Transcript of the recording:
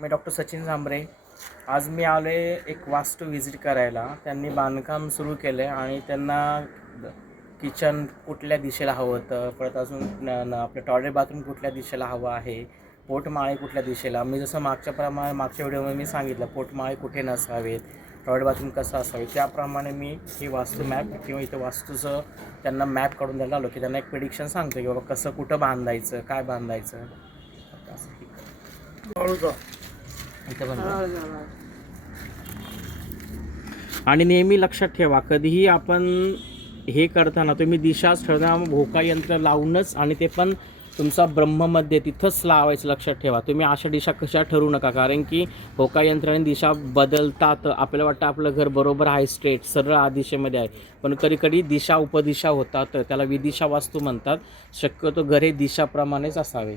मी doctor Sachin Jhambare. आज मी आलो आहे एक वास्तू व्हिजिट करायला. त्यांनी बांधकाम सुरू केलं आहे आणि त्यांना किचन कुठल्या दिशेला हवं होतं, परत अजून आपलं टॉयलेट बाथरूम कुठल्या दिशेला हवं आहे, पोटमाळे कुठल्या दिशेला. मी जसं मागच्या व्हिडिओमध्ये मी सांगितलं पोटमाळे कुठे नसावेत, टॉयलेट बाथरूम कसं असावे, त्याप्रमाणे मी ही वास्तू मॅप किंवा इथं वास्तूचं त्यांना मॅप काढून द्यायला आलो की त्यांना एक प्रिडिक्शन सांगतो की बाबा कसं कुठं बांधायचं, काय बांधायचं. आणि नेहमी लक्षात ठेवा, कधीही आपण हे करताना तुम्ही दिशाच ठरवताना भोका यंत्र लावूनच, आणि ते पण तुमचा ब्रह्ममध्ये तिथंच लावायचं. लक्षात ठेवा, तुम्ही अशा दिशा कशा ठरवू नका, कारण की भोका यंत्राने दिशा बदलतात. आपल्याला वाटतं आपलं घर बरोबर आहे, स्ट्रेट सरळ दिशेमध्ये आहे, पण कधी दिशा उपदिशा होतात. त्याला विदिशा वास्तू म्हणतात. शक्यतो घर हे दिशाप्रमाणेच असावे.